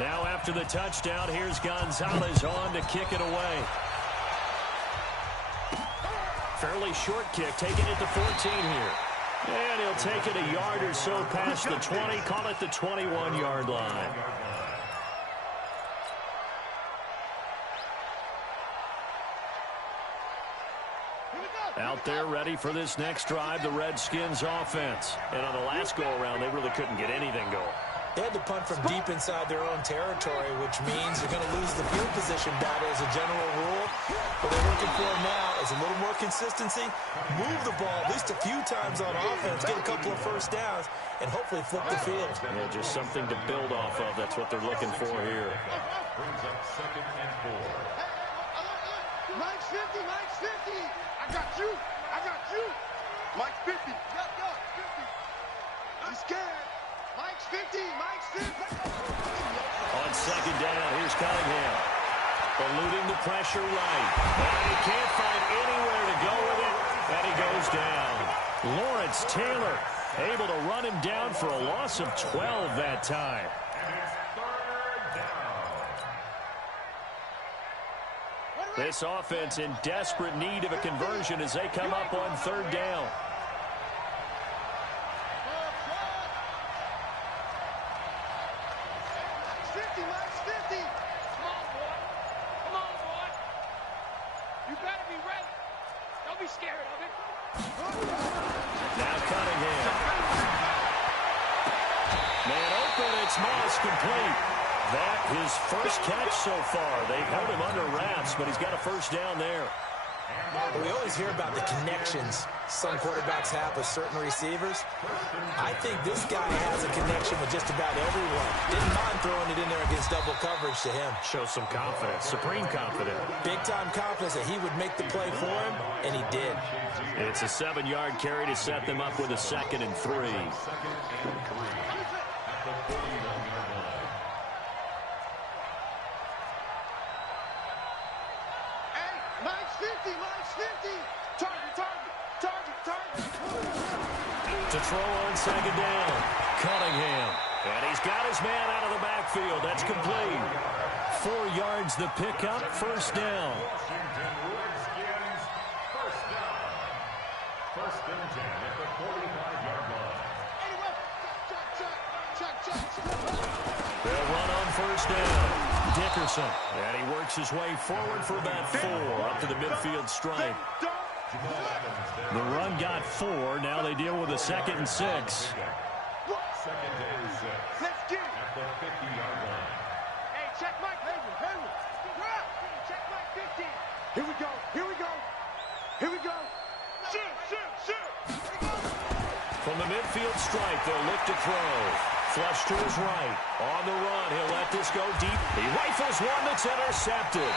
Now after the touchdown, here's Gonzalez on to kick it away. Fairly short kick, taking it to 14 here. And he'll take it a yard or so past the 20, call it the 21-yard line. Out there ready for this next drive, the Redskins offense. And on the last go-around, they really couldn't get anything going. They had to punt from deep inside their own territory, which means you're going to lose the field position battle as a general rule. What they're looking for now is a little more consistency, move the ball at least a few times on offense, get a couple of first downs, and hopefully flip the field. Yeah, just something to build off of. That's what they're looking for here. Brings up 2nd and 4. Mike's 50, Mike's 50. I got you. Mike's 50. Go, 50. He's scared. Mike's 50, Mike's 50. On 2nd down, here's Cunningham. Eluding the pressure right. And he can't find anywhere to go with it. And he goes down. Lawrence Taylor able to run him down for a loss of 12 that time. And it's 3rd down. This offense in desperate need of a conversion as they come up on 3rd down. Mike's 50. Come on, boy. You better be ready. Don't be scared of it. Now Cunningham. Man open, it's Moss complete. That his first catch so far. They've held him under wraps, but he's got a first down there. We always hear about the connections some quarterbacks have with certain receivers. I think this guy has a connection with just about everyone. Didn't mind throwing it in there against double coverage to him. Shows some confidence, supreme confidence. Big-time confidence that he would make the play for him, and he did. It's a 7-yard carry to set them up with a 2nd and 3. To throw on 2nd down. Cunningham. And he's got his man out of the backfield. That's complete. 4 yards the pickup. First down. Washington Redskins, first down. 1st and 10 at the 45-yard line. They'll run on 1st down. Dickerson. And he works his way forward for about 4 up to the midfield stripe. The run got 4. Now they deal with a 2nd and 6. 2nd and 6. Let's get it. At the 50-yard line. Hey, check Mike. Hayward. Check Mike 50. Here we go. Shoot. From the midfield stripe, they'll look to throw. Flush to his right. On the run, he'll let this go deep. He rifles one that's intercepted.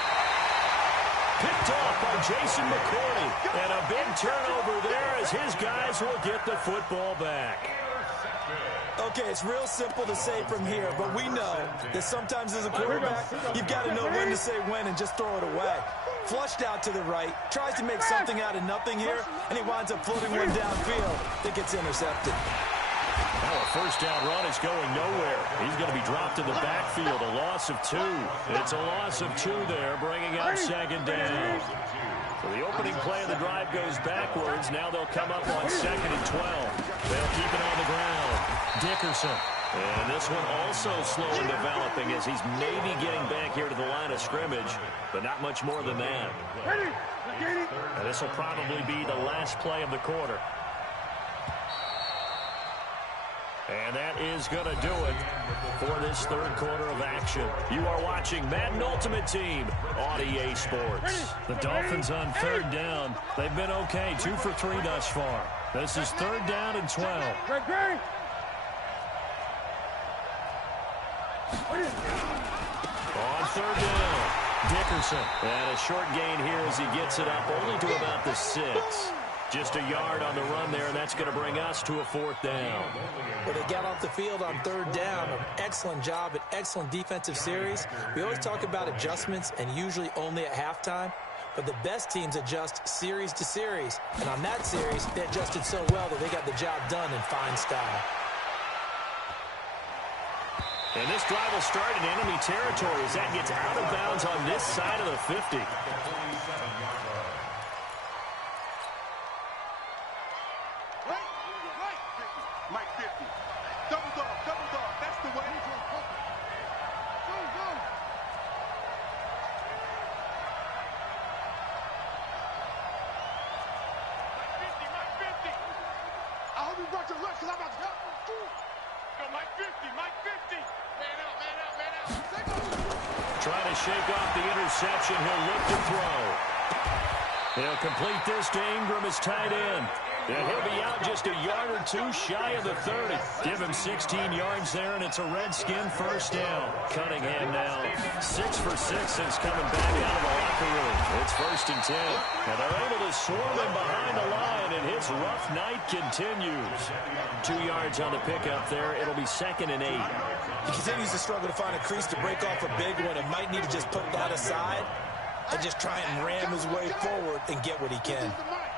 Picked off by Jason McCourty. And a big turnover there as his guys will get the football back. Okay, it's real simple to say from here, but we know that sometimes as a quarterback, you've got to know when to say when and just throw it away. Flushed out to the right, tries to make something out of nothing here, and he winds up floating one downfield that gets intercepted. Now a first down run is going nowhere. He's going to be dropped in the backfield, a loss of 2. It's a loss of 2 there, bringing up 2nd down. So the opening play of the drive goes backwards. Now they'll come up on 2nd and 12. They'll keep it on the ground. Dickerson. And this one also slow in developing as he's maybe getting back here to the line of scrimmage, but not much more than that. And this will probably be the last play of the quarter. And that is going to do it for this 3rd quarter of action. You are watching Madden Ultimate Team on EA Sports. The Dolphins on 3rd down. They've been okay, 2 for 3 thus far. This is 3rd down and 12. On 3rd down, Dickerson. And a short gain here as he gets it up only to about the 6. Just a yard on the run there, and that's going to bring us to a 4th down. Well, they got off the field on 3rd down. An excellent job, an excellent defensive series. We always talk about adjustments and usually only at halftime. But the best teams adjust series to series. And on that series, they adjusted so well that they got the job done in fine style. And this drive will start in enemy territory as that gets out of bounds on this side of the 50. Mike 50. Double dog, double dog. That's the way. Go, go. Mike 50, Mike 50. I hope you brought your lunch because I'm about to help you. Go, Mike 50, Mike 50. Man out, man out, man out. Trying to shake off the interception. He'll look to throw. He'll complete this to Ingram as tight end. And he'll be out just a yard or two shy of the 30. Give him 16 yards there, and it's a Redskin first down. Cunningham now 6 for 6 since coming back out of the locker room. It's 1st and 10. And they're able to swarm him behind the line, and his rough night continues. 2 yards on the pickup there. It'll be 2nd and 8. He continues to struggle to find a crease to break off a big one and might need to just put that aside and just try and ram his way forward and get what he can.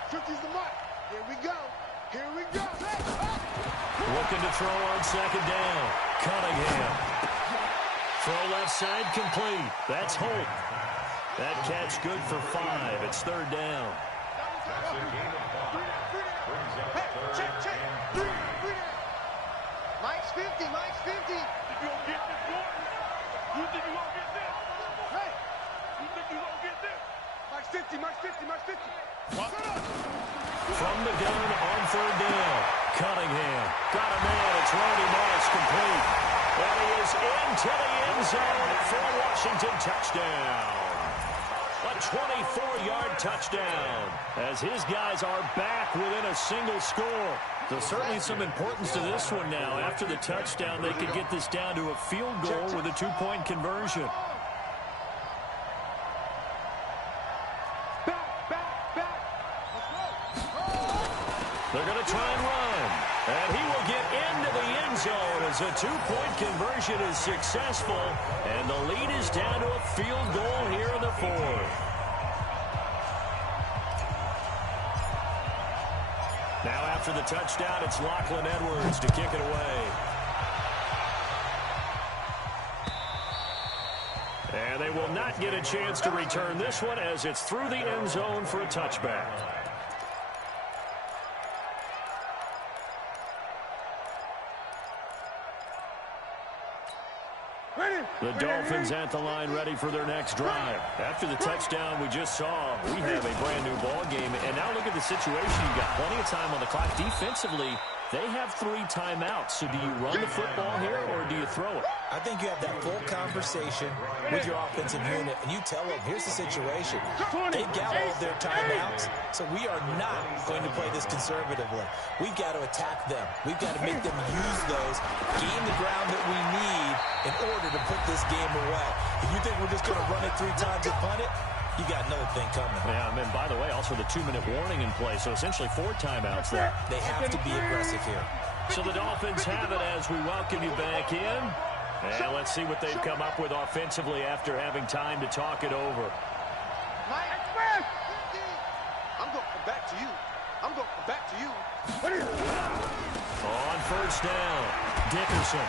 50's the mark. Here we go. Here we go. Looking to throw on 2nd down. Cunningham. Throw left side complete. That's Holt. That catch good for 5. It's 3rd down. Hey, check, check. 3 Mike's 50, Mike's 50. You gonna get this one? You think you gonna get this? Hey, you think you gonna get this? Mike's 50, Mike's 50, Mike's 50. From the gun on 3rd down. Cunningham. Got a man. It's Randy Moss complete. And he is into the end zone for a Washington touchdown. A 24-yard touchdown as his guys are back within a single score. So certainly some importance to this one now. After the touchdown, they could get this down to a field goal with a 2-point conversion. They're going to try and run. And he will get into the end zone as a 2-point conversion is successful. And the lead is down to a field goal here in the 4th. Now after the touchdown, it's Lachlan Edwards to kick it away. And they will not get a chance to return this one as it's through the end zone for a touchback. The Dolphins at the line ready for their next drive. After the touchdown we just saw, we have a brand-new ball game. And now look at the situation. You've got plenty of time on the clock. Defensively, they have 3 timeouts. So do you run the football here or do you throw it? I think you have that full conversation with your offensive unit, and you tell them, here's the situation. They've got all of their timeouts, so we are not going to play this conservatively. We've got to attack them. We've got to make them use those, gain the ground that we need in order to put this game away. If you think we're just going to run it 3 times and punt it, you got another thing coming. Yeah, and by the way, also the 2-minute warning in play, so essentially 4 timeouts there. They have to be aggressive here. So the Dolphins have it as we welcome you back in. And let's see what they've come up with offensively after having time to talk it over. Mike, I'm going to come back to you. I'm going to come back to you. On 1st down, Dickerson.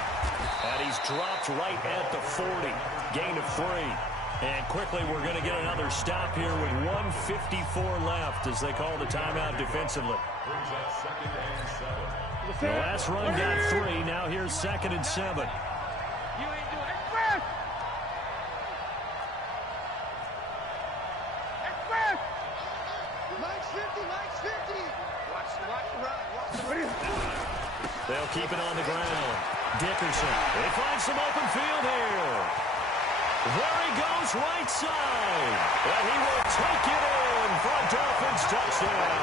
And he's dropped right at the 40. Gain of 3. And quickly we're going to get another stop here with 1:54 left as they call the timeout defensively. The last run got 3. Now here's 2nd and 7. You ain't doing it. Express! Mike's 50, Mike's 50. Watch the run. They'll keep it on the ground. Dickerson. They find some open field here. There he goes right side. And he will take it in for a Dolphins touchdown.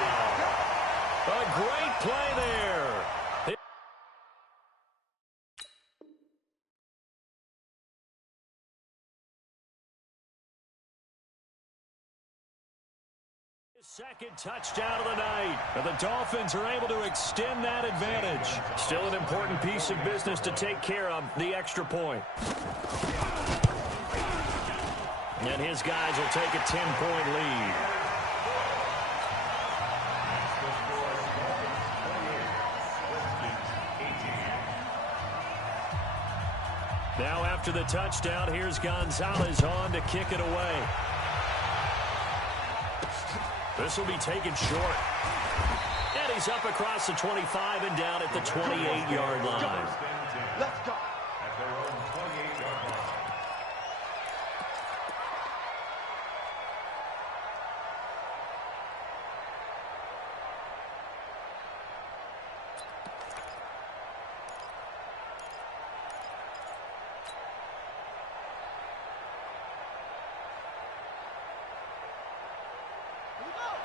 A great play there. Second touchdown of the night. And the Dolphins are able to extend that advantage. Still an important piece of business to take care of, the extra point. And his guys will take a 10-point lead. Now after the touchdown, here's Gonzalez on to kick it away. This will be taken short. And he's up across the 25 and down at the 28-yard line. Let's go. At their own 28-yard line.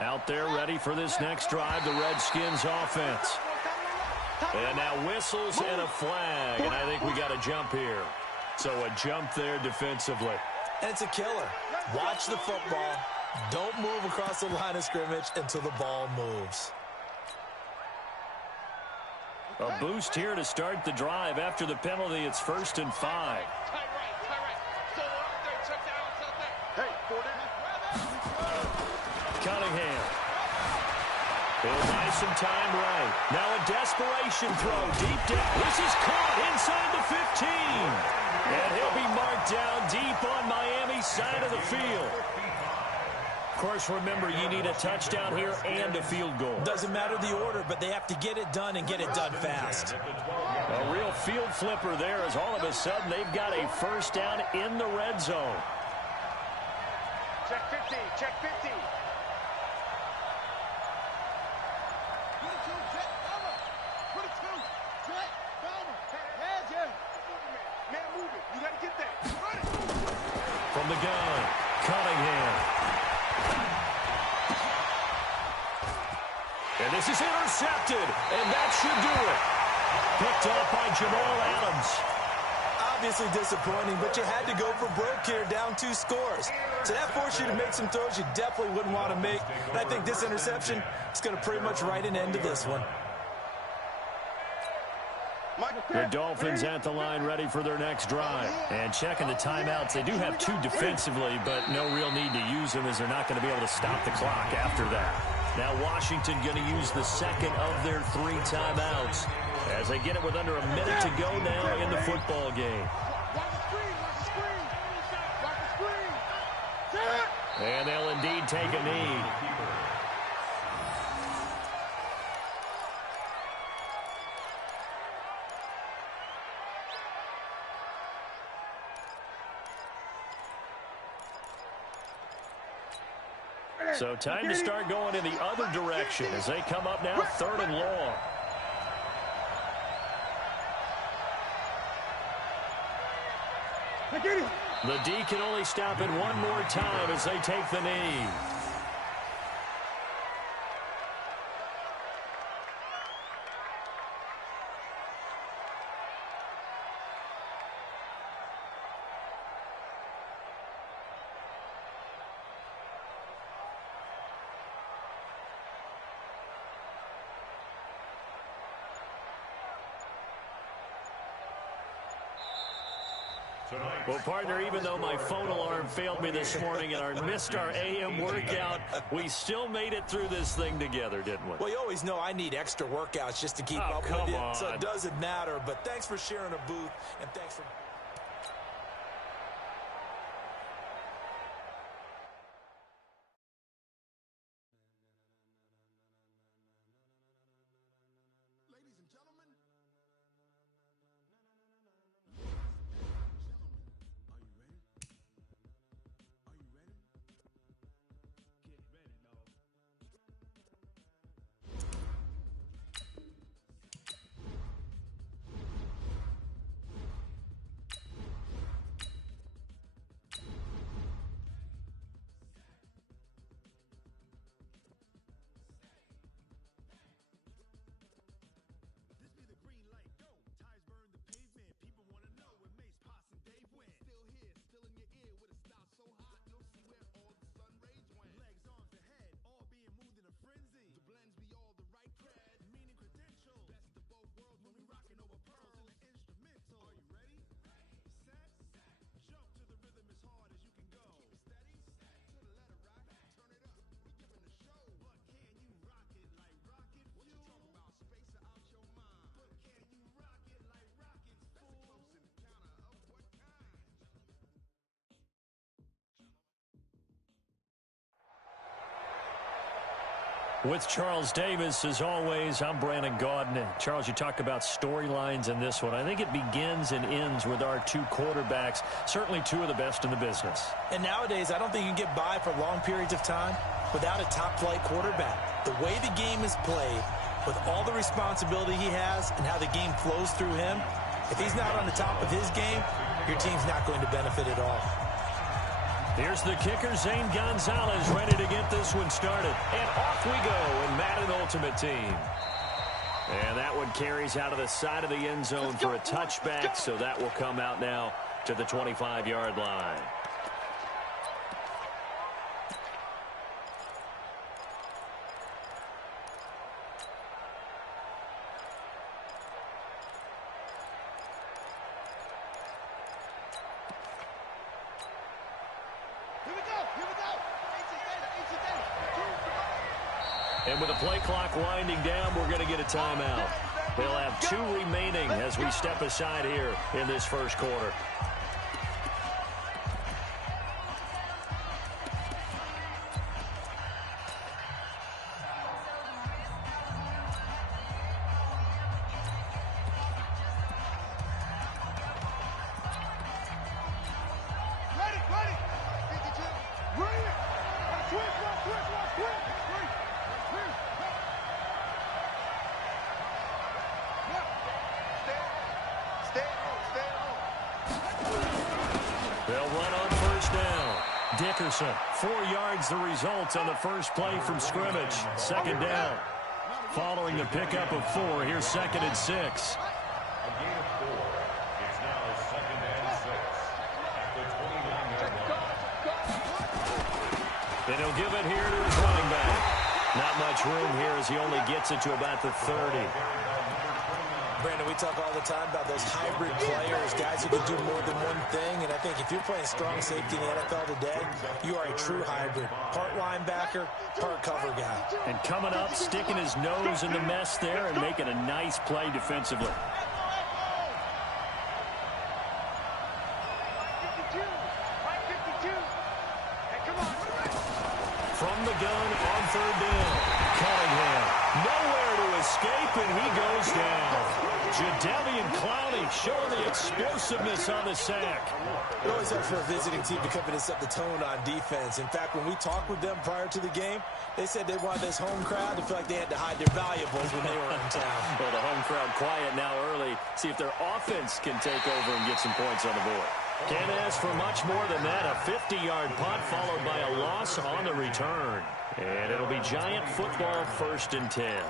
Out there ready for this next drive, the Redskins offense. And now whistles and a flag, and I think we got a jump here. So a jump there defensively. And it's a killer. Watch the football. Don't move across the line of scrimmage until the ball moves. A boost here to start the drive. After the penalty, it's 1st and 5. Cunningham. He'll buy some time right. Now a desperation throw deep down. This is caught inside the 15. And he'll be marked down deep on Miami's side of the field. Of course, remember, you need a touchdown here and a field goal. Doesn't matter the order, but they have to get it done and get it done fast. A real field flipper there as all of a sudden they've got a first down in the red zone. Check 50, check 50. From the gun, Cunningham. And this is intercepted, and that should do it. Picked up by Jamal Adams. Obviously disappointing, but you had to go for broke here, down 2 scores. So that forced you to make some throws you definitely wouldn't want to make. And I think this interception is going to pretty much write an end to this one. The Dolphins at the line ready for their next drive. And checking the timeouts. They do have 2 defensively, but no real need to use them as they're not going to be able to stop the clock after that. Now Washington going to use the second of their 3 timeouts as they get it with under a minute to go now in the football game. And they'll indeed take a knee. So time to start going in the other direction as they come up now 3rd and long. The D can only stop it one more time as they take the knee. Well, partner, even though my phone alarm failed me this morning and I missed our AM workout, we still made it through this thing together, didn't we? Well, you always know I need extra workouts just to keep up with you, so it doesn't matter. But thanks for sharing a booth, and thanks for... With Charles Davis, as always, I'm Brandon Gaudin. Charles, you talk about storylines in this one. I think it begins and ends with our two quarterbacks, certainly two of the best in the business. And nowadays, I don't think you can get by for long periods of time without a top-flight quarterback. The way the game is played, with all the responsibility he has and how the game flows through him, if he's not on the top of his game, your team's not going to benefit at all. Here's the kicker, Zane Gonzalez, ready to get this one started. And off we go in Madden Ultimate Team. And that one carries out of the side of the end zone for a touchback, so that will come out now to the 25-yard line. And with the play clock winding down, we're going to get a timeout. They'll have 2 remaining as we step aside here in this first quarter. Dickerson, 4 yards the result on the first play from scrimmage. Second down. Following the pickup of 4, here's 2nd and 6. A gain of 4. It's now 2nd and 6 at the 29-yard line. And he'll give it here to his running back. Not much room here as he only gets it to about the 30. Brandon, we talk all the time about those hybrid players, guys who can do more than one thing, and I think if you're playing strong safety in the NFL today, you are a true hybrid. Part linebacker, part cover guy. And coming up, sticking his nose in the mess there and making a nice play defensively. From the gun on 3rd down. Cunningham, nowhere to escape, and he goes down. Jadeveon Clowney showing the explosiveness on the sack. It always helps for a visiting team to come in and set the tone on defense. In fact, when we talked with them prior to the game, they said they wanted this home crowd to feel like they had to hide their valuables when they were in town. Well, the home crowd quiet now early. See if their offense can take over and get some points on the board. Can't ask for much more than that. A 50-yard punt followed by a loss on the return. And it'll be Giant football, 1st and 10.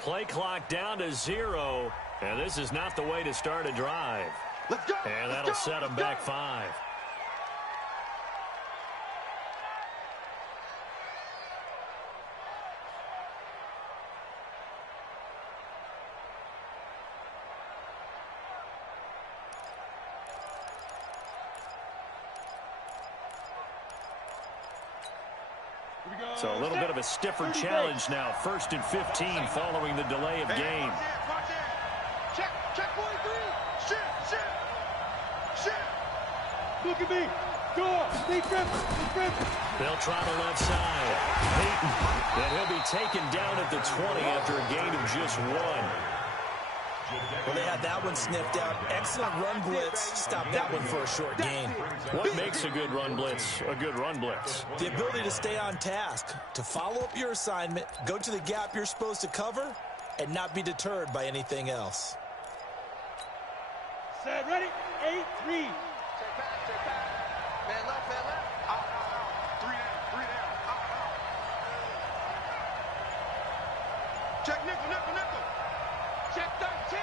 Play clock down to 0, and this is not the way to start a drive. Let's go. And that'll set them back 5. So a little bit of a stiffer challenge now. 1st and 15 following the delay of game. Check 1-3. Shit. Look at me. Go. Defense. They'll try the left side. Peyton. And he'll be taken down at the 20 after a gain of just 1. Well, they had that one sniffed out. Excellent run blitz. Stopped that one for a short gain. What makes a good run blitz a good run blitz? The ability to stay on task, to follow up your assignment, go to the gap you're supposed to cover, and not be deterred by anything else. Set, ready? 8-3. Check back. Man left. Out. 3 down. Out. Check nickel. Check 13.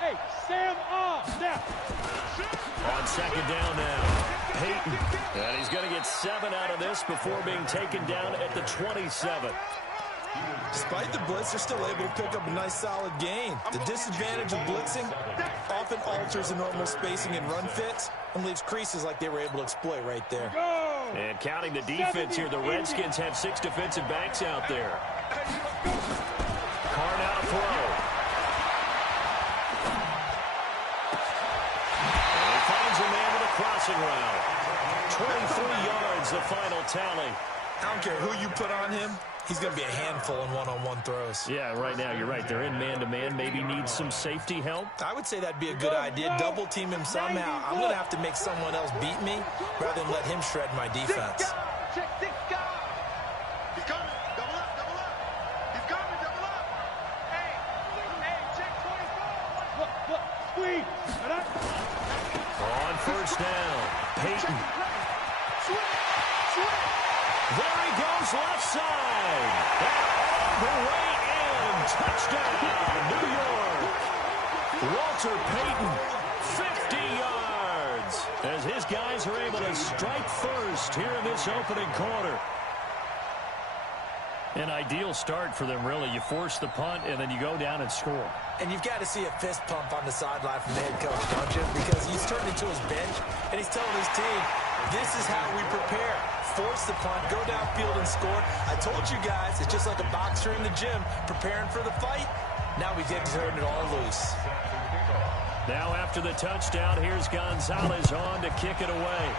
Hey, Sam off. Now. On second down now, Peyton. And he's going to get 7 out of this before being taken down at the 27. Despite the blitz, they're still able to pick up a nice solid gain. The disadvantage of blitzing often alters the normal spacing and run fits and leaves creases like they were able to exploit right there. And counting the defense here, the Redskins have 6 defensive backs out there. Carr now to throw. And he finds a man with a crossing route. 23 yards, the final tally. I don't care who you put on him. He's going to be a handful in one-on-one throws. Yeah, right now, you're right. They're in man-to-man. Maybe needs some safety help. I would say that'd be a good idea. Double team him somehow. I'm going to have to make someone else beat me rather than let him shred my defense. Check 6 guys. He's coming. Double up. He's coming. Double up. Hey, check 24. Look. Squeeze. On first down, Peyton. There he goes, left side. And all the way in. Touchdown, New York. Walter Payton, 50 yards. As his guys are able to strike first here in this opening quarter. An ideal start for them, really. You force the punt, and then you go down and score. And you've got to see a fist pump on the sideline from the head coach, don't you? Because he's turned into his bench, and he's telling his team, this is how we prepare. Force the punt, go downfield and score. I told you guys, it's just like a boxer in the gym preparing for the fight. Now we get to turn it all loose. Now after the touchdown, here's Gonzalez on to kick it away.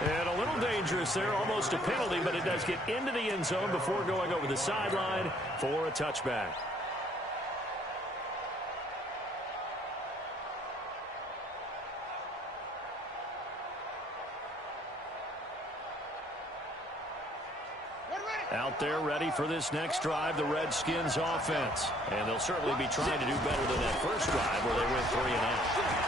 And a little dangerous there, almost a penalty, but it does get into the end zone before going over the sideline for a touchback. Out there ready for this next drive, the Redskins offense. And they'll certainly be trying to do better than that first drive where they went 3 and out.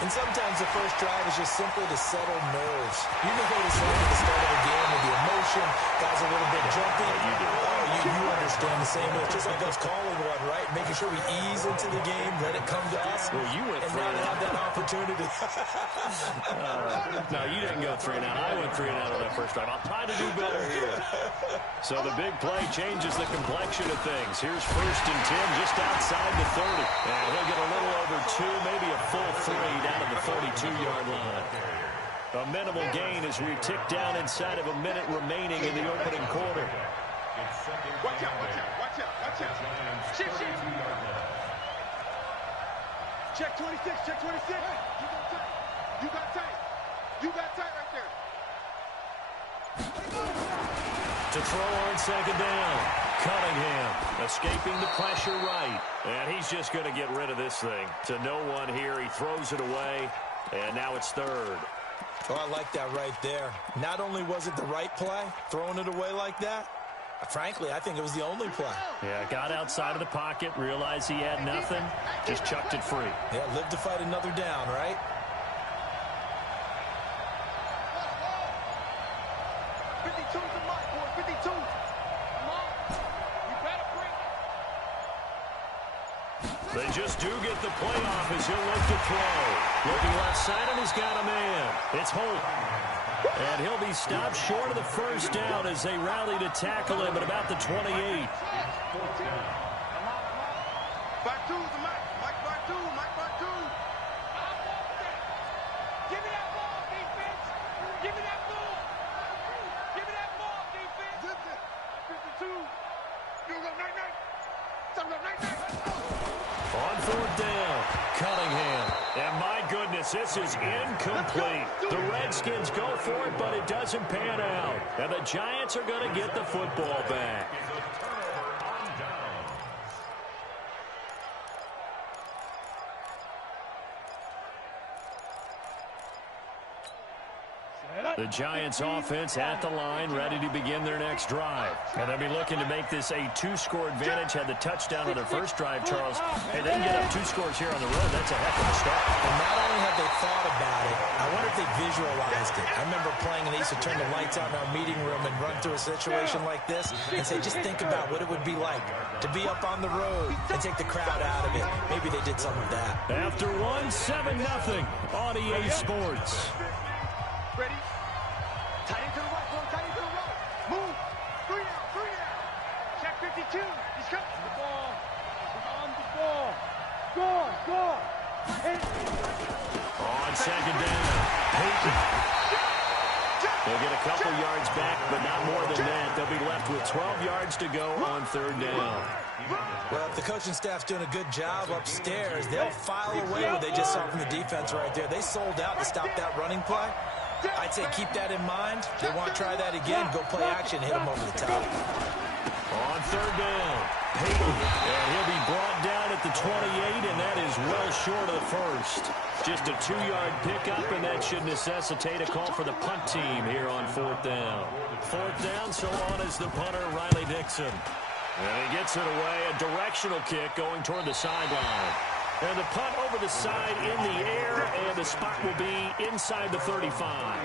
And sometimes the first drive is just simply to settle nerves. You may notice like at the start of the game with the emotion, guys are a little bit jumpy. You understand the same way. It's just like us calling one, right? Making sure we ease into the game, let it come to us. Well, you went and 3 now and they out. have that opportunity. No, you didn't go 3 and out. I went 3 and out on that first drive. I'll try to do better here. So the big play changes the complexion of things. Here's 1st and 10 just outside the 30. And he'll get a little over 2, maybe a full 3 down to the 42-yard line. A minimal gain as we tick down inside of a minute remaining in the opening quarter. Watch out. Shift. Check 26. Hey, you got tight right there. To throw on second down. Cunningham escaping the pressure right. And he's just going to get rid of this thing. To no one here. He throws it away. And now it's 3rd. Oh, I like that right there. Not only was it the right play, throwing it away like that, frankly, I think it was the only play. Yeah, got outside of the pocket, realized he had nothing, just chucked it free. Yeah, live to fight another down, right? They just do get the playoff as he'll look to throw. Looking left side, and he's got a man. It's Holt. And he'll be stopped short of the first down as they rally to tackle him at about the 28. Back two, Mike back two. Give me that ball, defense. Give me that ball, defense. 52. You go night. On 4th down, Cunningham. And my goodness, this is incomplete. The Redskins go for it, but it doesn't pan out. And the Giants are going to get the football back. The Giants offense at the line, ready to begin their next drive. And they'll be looking to make this a two-score advantage. Had the touchdown on their first drive, Charles. And then get up 2 scores here on the road. That's a heck of a start. And not only have they thought about it, I wonder if they visualized it. I remember playing and they used to turn the lights on in our meeting room and run through a situation like this and say, just think about what it would be like to be up on the road and take the crowd out of it. Maybe they did some of that. After 7-0 on EA Sports. Ready? Tight into the right, boy. Tight into the right. Move. 3 down. Check 52. He's coming. The ball. He's on the ball. Score. On second down, Peyton. They'll get a couple yards back, but not more than that. They'll be left with 12 yards to go on third down. Well, if the coaching staff's doing a good job upstairs, they'll file away what they just saw from the defense right there. They sold out to stop that running play. I'd say keep that in mind. They want to try that again. Go play action, hit them over the top. On third down, Peyton. And he'll be brought down at the 28, and that is well short of the first. Just a 2-yard pickup, and that should necessitate a call for the punt team here on fourth down. Fourth down, so on is the punter, Riley Dixon. And he gets it away, a directional kick going toward the sideline. And the punt over the side in the air, and the spot will be inside the 35.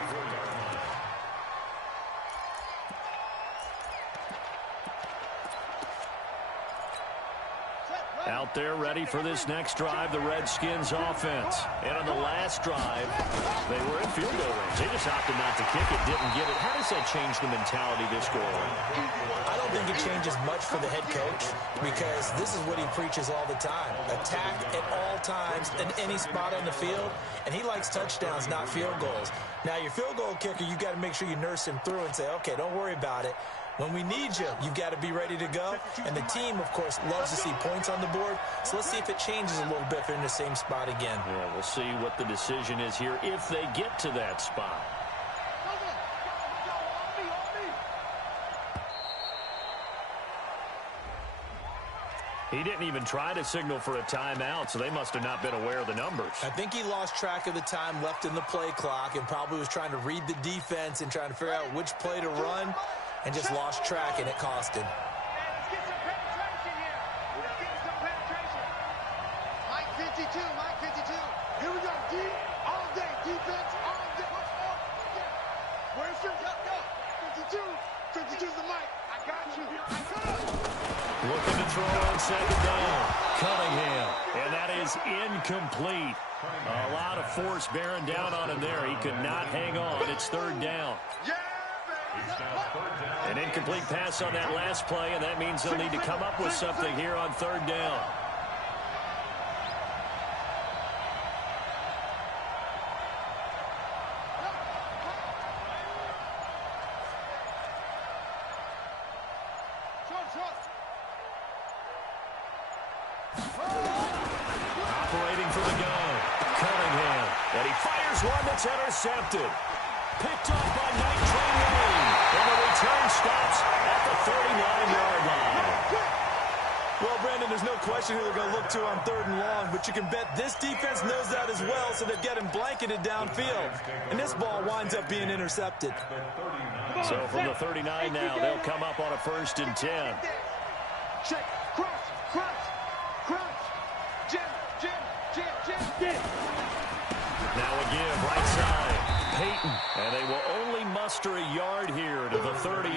Out there ready for this next drive, the Redskins offense. And on the last drive, they were in field goal range. They just opted not to kick it, didn't get it. How does that change the mentality this goal? I don't think it changes much for the head coach because this is what he preaches all the time. Attack at all times in any spot on the field, and he likes touchdowns, not field goals. Now, your field goal kicker, you got to make sure you nurse him through and say, okay, don't worry about it. When we need you, you've got to be ready to go. And the team, of course, loves to see points on the board. So let's see if it changes a little bit if they're in the same spot again. Yeah, we'll see what the decision is here if they get to that spot. He didn't even try to signal for a timeout, so they must have not been aware of the numbers. I think he lost track of the time left in the play clock and probably was trying to read the defense and trying to figure out which play to run and just lost track, and it cost him. Let's get some penetration here. Let's get some penetration. Mike 52. Here we go. D all day. Defense all day. Where's your go? 52. 52's the mic. I got you. Looking to throw on second down. Cunningham. And that is incomplete. A lot of force bearing down on him there. He could not hang on. It's third down. An incomplete pass on that last play, and that means they'll need to come up with something here on third down. Operating for the gun, Cunningham, and he fires one that's intercepted. Picked off by Night Train Lane, and the return stops at the 39-yard line. Well, Brandon, there's no question who they're going to look to on third and long, but you can bet this defense knows that as well, so they've got him blanketed downfield. And this ball winds up being intercepted. So from the 39 now, they'll come up on a 1st and 10. Check. Crunch. Jim. Now a give, right side. Peyton, and they will only muster a yard here to the 38.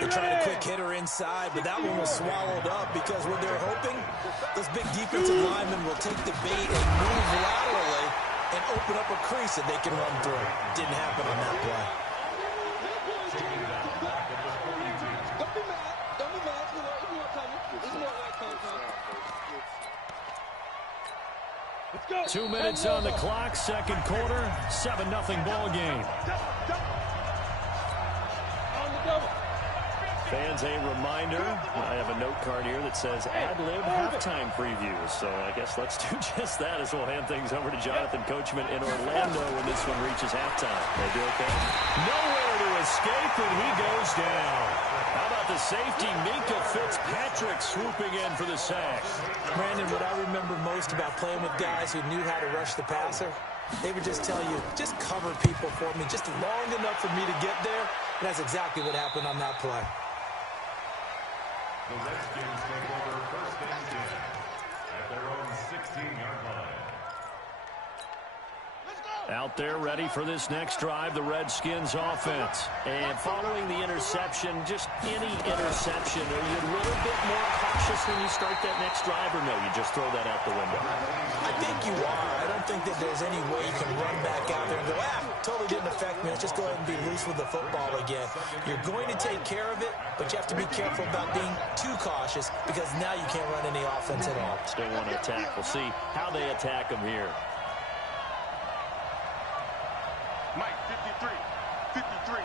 They tried a quick hitter inside, but that one was swallowed up because what they're hoping, those big defensive linemen will take the bait and move laterally and open up a crease that they can run through. Didn't happen on that play. Don't be mad. It's more coming. It's more like coming. Let's go. 2 minutes on the clock, second quarter, 7-0 ball game. On the double. Fans, a reminder, I have a note card here that says ad-lib halftime previews. So I guess let's do just that as we'll hand things over to Jonathan Coachman in Orlando when this one reaches halftime. They do okay? Nowhere to escape, and he goes down. How about the safety, Minka Fitzpatrick, swooping in for the sack? Brandon, what I remember most about playing with guys who knew how to rush the passer, They would just tell you, just cover people for me, just long enough for me to get there. And that's exactly what happened on that play. The Redskins take over first and 10 at their own 16-yard line. Out there ready for this next drive, the Redskins offense. And following the interception, just any interception, are you a little bit more cautious when you start that next drive, or no, you just throw that out the window? I think you are. I don't think that there's any way you can run back out there and go, totally didn't affect me. Let's just go ahead and be loose with the football again. You're going to take care of it, but you have to be careful about being too cautious because now you can't run any offense at all. Still want to attack. We'll see how they attack them here. Mike, 53,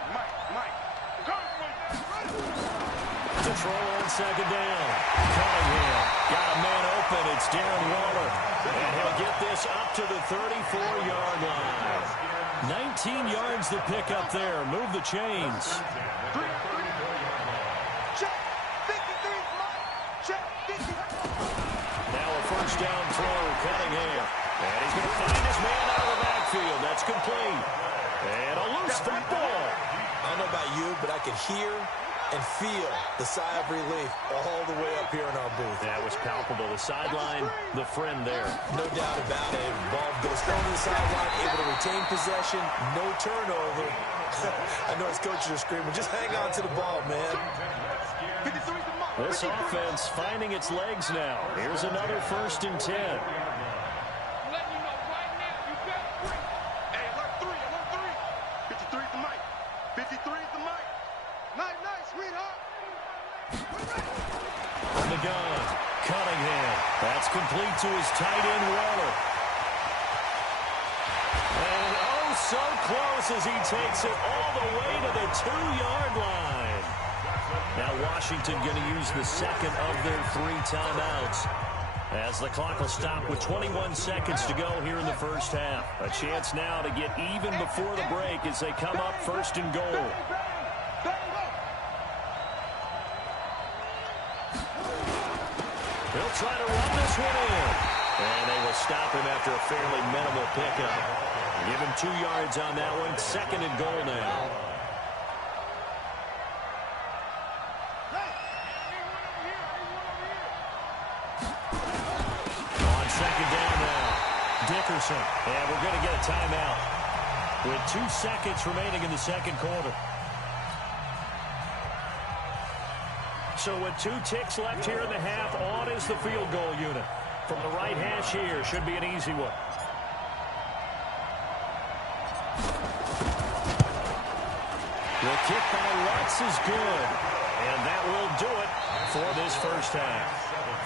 Mike. To throw on second down. Cunningham got a man open. It's Darren Waller. And he'll get this up to the 34-yard line. 19 yards to pick up there. Move the chains. Check, 53, Mike. Check, 50. Now a first down throw, Cunningham. And he's going to find his man out of the backfield. That's complete. And a loose football. I don't know about you, but I could hear and feel the sigh of relief all the way up here in our booth. That was palpable. The sideline, the friend there. No doubt about it. Ball goes over the sideline, able to retain possession, no turnover. I know his coaches are screaming, just hang on to the ball, man. This offense finding its legs now. Here's another first and 10. On the gun, Cunningham. That's complete to his tight end, Waller. And oh, so close as he takes it all the way to the 2-yard line. Now Washington going to use the second of their 3 timeouts, as the clock will stop with 21 seconds to go here in the first half. A chance now to get even before the break as they come up first and goal. He'll try to run this one in. And they will stop him after a fairly minimal pickup. Give him 2 yards on that one. Second and goal now. On second down now, Dickerson. And we're going to get a timeout with 2 seconds remaining in the second quarter. So with 2 ticks left here in the half, on is the field goal unit. From the right hash here, should be an easy one. The kick by Lutz is good. And that will do it for this first half.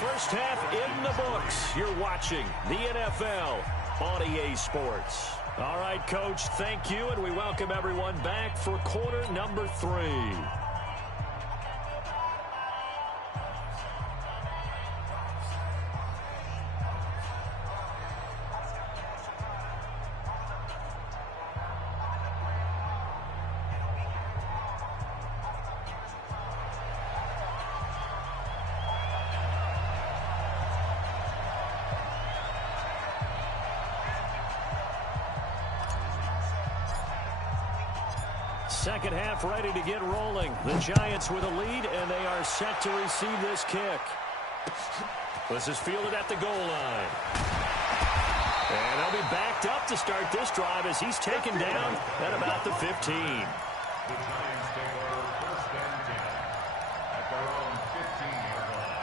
First half in the books. You're watching the NFL on EA Sports. All right, Coach, thank you, and we welcome everyone back for quarter number 3. Second half ready to get rolling. The Giants with a lead, and they are set to receive this kick. This is fielded at the goal line. And they'll be backed up to start this drive as he's taken down at about the 15. The Giants take over first and 10 at their own 15-yard line.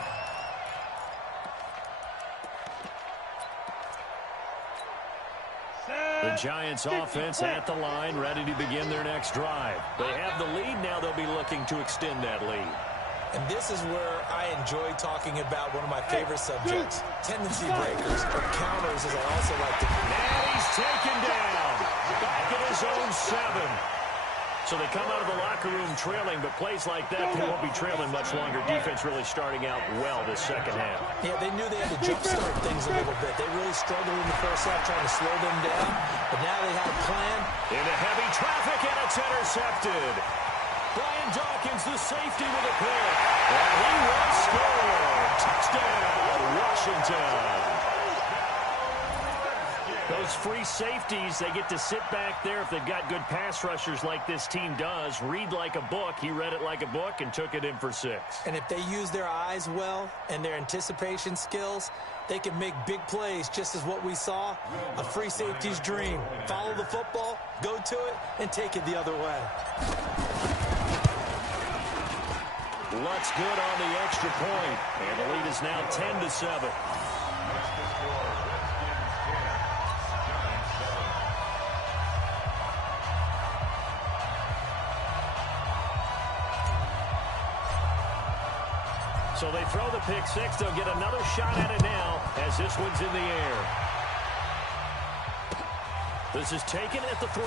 The Giants offense at the line, ready to begin their next drive. They have the lead. Now they'll be looking to extend that lead. And this is where I enjoy talking about one of my favorite subjects, tendency breakers, or counters, as I also like to call them. And he's taken down, back at his own 7. So they come out of the locker room trailing, but plays like that, they won't be trailing much longer. Defense really starting out well this second half. Yeah, they knew they had to jumpstart things a little bit. They really struggled in the first half trying to slow them down, but now they have a plan. Into heavy traffic, and it's intercepted. Brian Dawkins, the safety, with a pick. And he will score. Touchdown, Washington. Those those free safeties, they get to sit back there if they've got good pass rushers like this team does. Read like a book. He read it like a book and took it in for 6. And if they use their eyes well and their anticipation skills, they can make big plays, just as what we saw. A free safety's dream. Follow the football, go to it, and take it the other way. Lutz good on the extra point, and the lead is now 10-7. So they throw the pick 6. They'll get another shot at it now as this one's in the air. This is taken at the 3.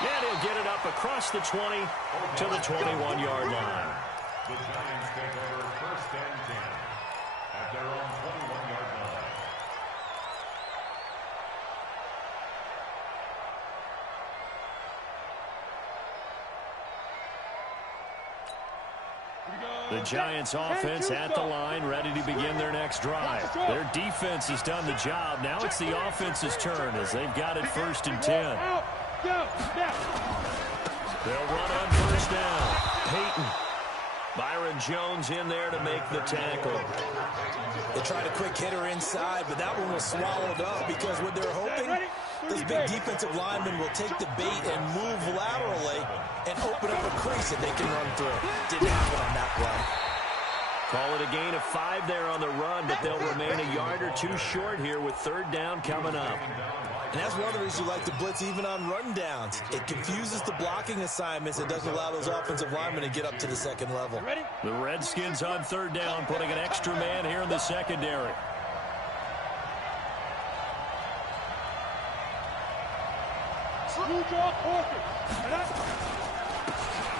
And he'll get it up across the 20 to the 21-yard line. The Giants take over 1st and 10 at their own 21-yard line. The Giants offense at the line, ready to begin their next drive. Their defense has done the job. Now it's the offense's turn as they've got it 1st and 10. They'll run on 1st down. Peyton. Byron Jones in there to make the tackle. They tried a quick hitter inside, but that one was swallowed up because what they're hoping, this big defensive lineman will take the bait and move laterally and open up a crease that they can run through. Didn't happen on that run. Call it a gain of 5 there on the run, but they'll remain a yard or 2 short here with 3rd down coming up. And that's one of the reasons you like to blitz even on run downs. It confuses the blocking assignments. It doesn't allow those offensive linemen to get up to the 2nd level. The Redskins on 3rd down, putting an extra man here in the secondary.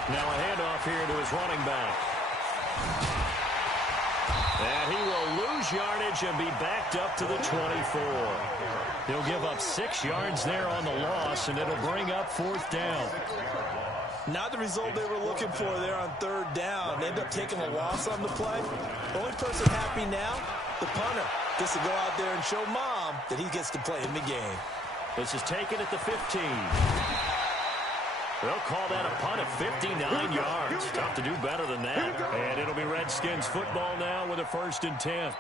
Now a handoff here to his running back. And he will lose yardage and be backed up to the 24. He'll give up 6 yards there on the loss, and it'll bring up 4th down. Not the result they were looking for there on 3rd down. They end up taking a loss on the play. The only person happy now, the punter, gets to go out there and show Mom that he gets to play in the game. This is taken at the 15. They'll call that a punt of 59 yards. Tough to do better than that. And it'll be Redskins football now with a 1st and 10.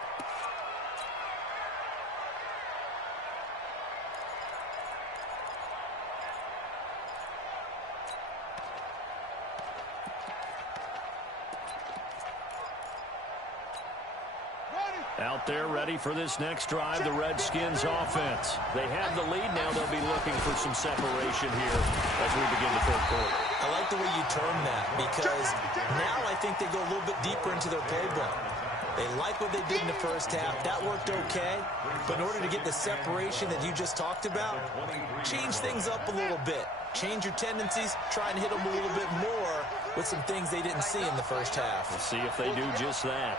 Out there ready for this next drive, the Redskins offense. They have the lead now. They'll be looking for some separation here as we begin the 3rd quarter. I like the way you term that because now I think they go a little bit deeper into their playbook. They like what they did in the 1st half. That worked okay. But in order to get the separation that you just talked about, change things up a little bit. Change your tendencies. Try and hit them a little bit more with some things they didn't see in the 1st half. We'll see if they do just that.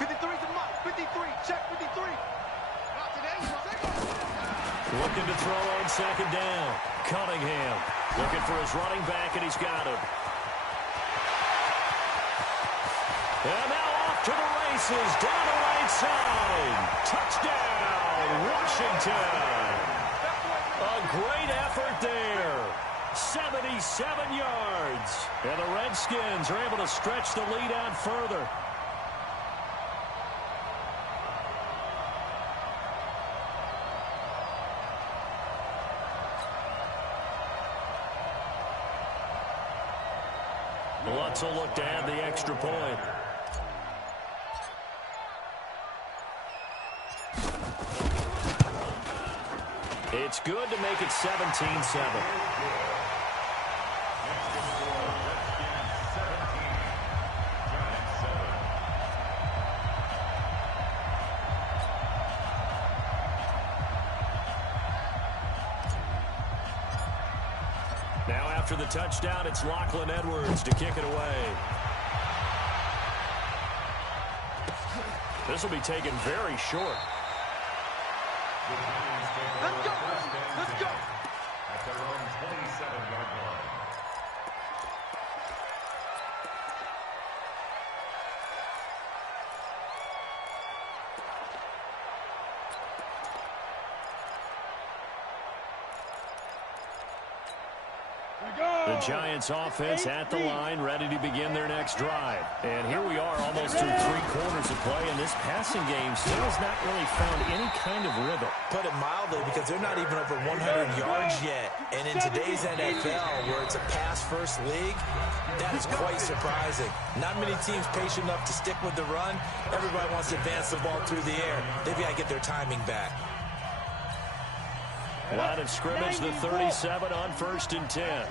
53's a mark. 53. Check 53. Not today. Looking to throw on 2nd down. Cunningham looking for his running back, and he's got him. And now off to the races, down the right side. Touchdown, Washington. A great effort there. 77 yards. And the Redskins are able to stretch the lead out further. Lutz will look to add the extra point. It's good to make it 17-7. Now after the touchdown, it's Lachlan Edwards to kick it away. This will be taken very short. Let's go. Let's go. At their own 27-yard line. Giants offense at the line, ready to begin their next drive. And here we are almost through 3 quarters of play, and this passing game still has not really found any kind of rhythm. Put it mildly, because they're not even over 100 yards yet. And in today's NFL, where it's a pass-first league, that is quite surprising. Not many teams patient enough to stick with the run. Everybody wants to advance the ball through the air. They've got to get their timing back. Line of scrimmage, the 37 on 1st and 10.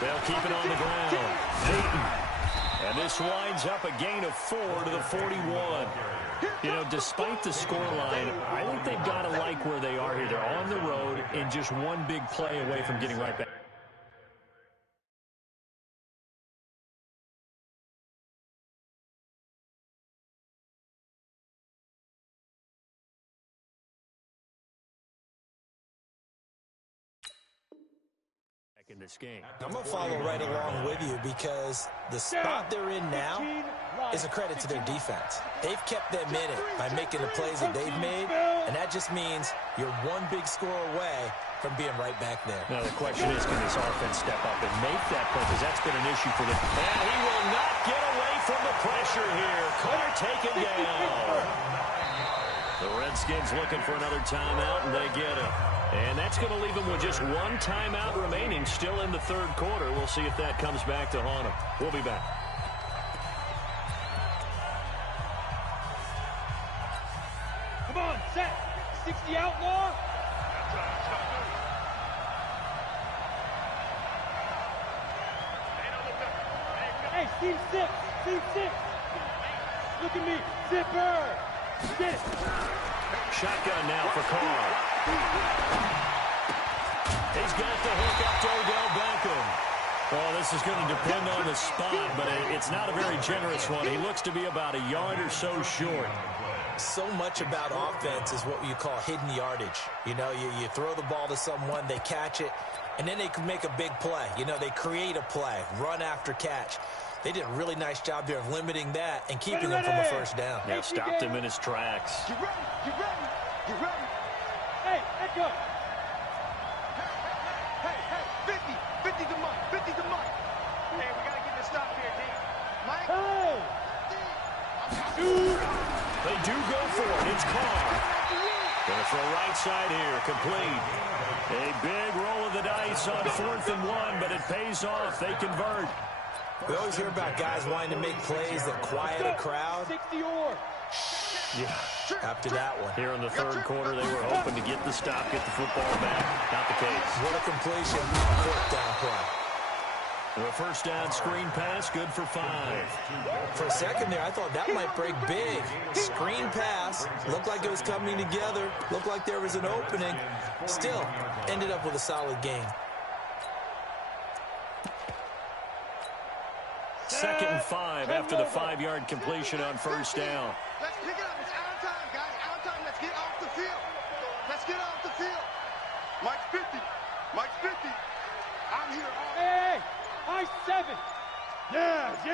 They'll keep it on the ground. Dayton. And this winds up a gain of 4 to the 41. You know, despite the scoreline, I think they've got to like where they are here. They're on the road and just one big play away from getting right back. In this game. I'm going to follow right along with you, because the spot they're in now is a credit to their defense. They've kept them in it by making the plays that they've made, and that just means you're one big score away from being right back there. Now the question is, can this offense step up and make that play, because that's been an issue for them. And he will not get away from the pressure here. Carr taken down. The Redskins looking for another timeout, and they get it. And that's going to leave them with just one timeout remaining still in the 3rd quarter. We'll see if that comes back to haunt them. We'll be back. Come on, set. 60 outlaw. Hey, team 6. Team 6. Look at me. Zipper. Get it. Shotgun now for Carr. He's got the hook up to Odell Beckham. Well, this is going to depend on the spot, but it's not a very generous one. He looks to be about a yard or so short. So much about offense is what you call hidden yardage. You know, you throw the ball to someone, they catch it, and then they can make a big play. You know, they create a play, run after catch. They did a really nice job there of limiting that and keeping him from a first down. Now stopped him in his tracks. Get ready. Get ready. Get ready. Hey, let go. Hey, 50. 50's the money. 50's the money. Hey, we got to get this stop here, D. Mike. Hey. They do go for it. It's Carr. Gonna throw right side here. Complete. A big roll of the dice on 4th and 1, but it pays off. They convert. We always hear about guys wanting to make plays that quiet a crowd. 60 or. Yeah. After that one. Here in the 3rd quarter, they were hoping to get the stop, get the football back. Not the case. What a completion. 4th down play. The 1st down screen pass, good for 5. For a second there, I thought that might break big. Screen pass. Looked like it was coming together. Looked like there was an opening. Still, ended up with a solid game. 2nd and 5 after the 5-yard completion on 1st down. Let's pick it up. It's out of time, guys. Out of time. Let's get off the field. Let's get off the field. Mike's 50. Mike's 50. I'm here. Hey, I 7. Yes. Me.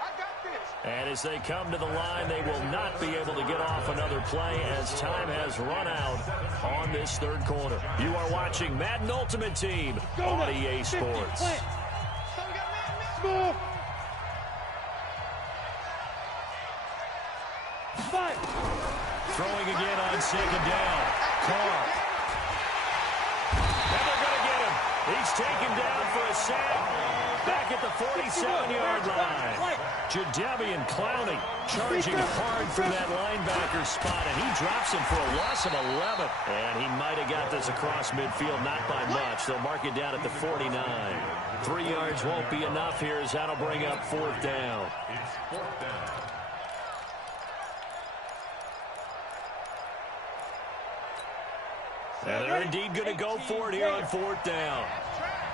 I got this. And as they come to the line, they will not be able to get off another play as time has run out on this 3rd quarter. You are watching Madden Ultimate Team on EA Sports. Move. 5. Throwing again on 2nd down. Carr. And they're going to get him. He's taken down for a sack. Back at the 47-yard line. Jadeveon Clowney charging hard from that linebacker spot, and he drops him for a loss of 11. And he might have got this across midfield, not by much. They'll mark it down at the 49. 3 yards won't be enough here, as that'll bring up 4th down. It's 4th down. And they're indeed going to go for it here on 4th down.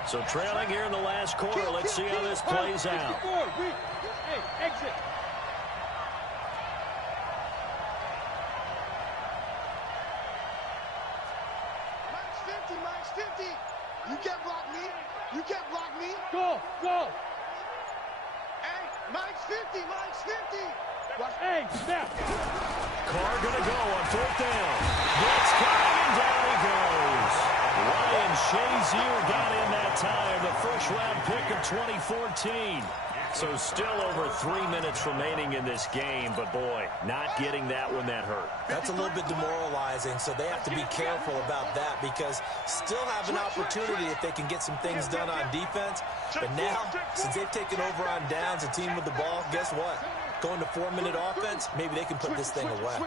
So trailing here in the last quarter. Let's see how this plays out. Hey, exit. Mike's 50. You can't block me. You can't block me. Go. Hey, Mike's 50. Hey, snap. Carr gonna go on 4th down. Gets coming and down he goes. Ryan Shazier got in that time, the first-round pick of 2014. So still over 3 minutes remaining in this game, but boy, not getting that one that hurt. That's a little bit demoralizing, so they have to be careful about that because still have an opportunity if they can get some things done on defense. But now, since they've taken over on downs, a team with the ball, guess what? Going to 4-minute offense, maybe they can put this thing away.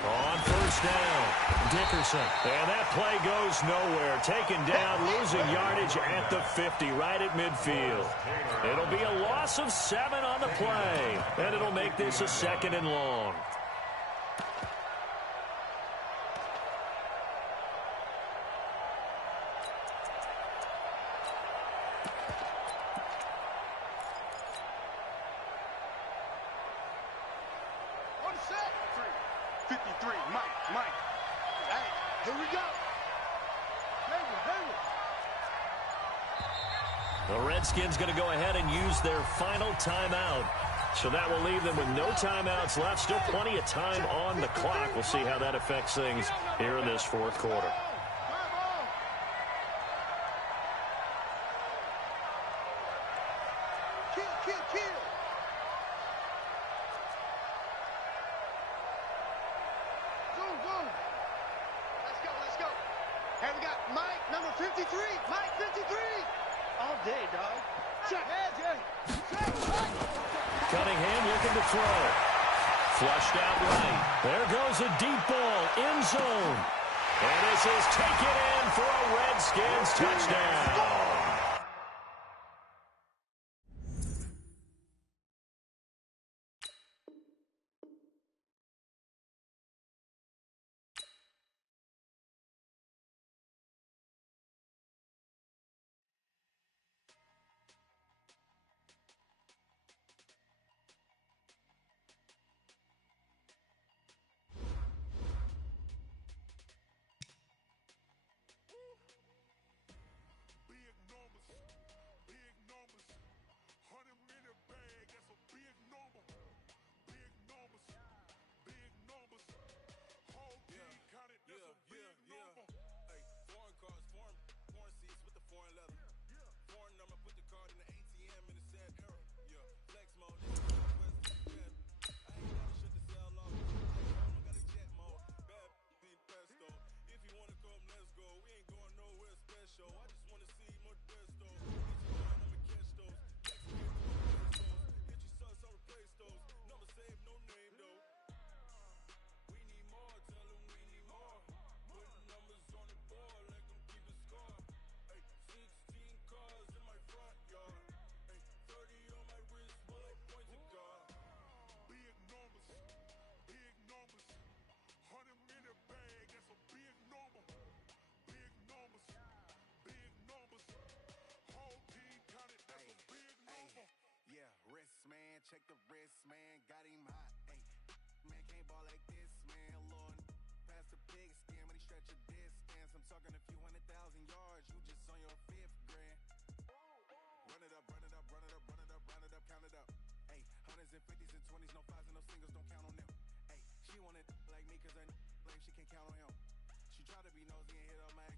On 1st down, Dickerson. And that play goes nowhere. Taken down, losing yardage at the 50, right at midfield. It'll be a loss of 7 on the play, and it'll make this a 2nd and long. On set. 53, Mike. Hey, here we go. The Redskins going to go ahead and use their final timeout. So that will leave them with no timeouts left. Still plenty of time on the clock. We'll see how that affects things here in this 4th quarter. Kill. Go. Let's go. Hey, we got Mike, number 53. Mike, 53. All day, dog. Check. Cunningham looking to throw. Flushed out right. There goes a deep ball. End zone. And this is taken in for a Redskins touchdown. Check the wrist, man, got him hot. Ay, man, can't ball like this, man. Lord, past the big skin when he stretch a distance. I'm talking a few 100,000 yards. You just on your 5th grand. Run it up, count it up. Ay, hundreds and 50s and 20s, no 5s and no singles, don't count on them. Ay, she wanted like me cause her lame, she can't count on him. She tried to be nosy and hit up my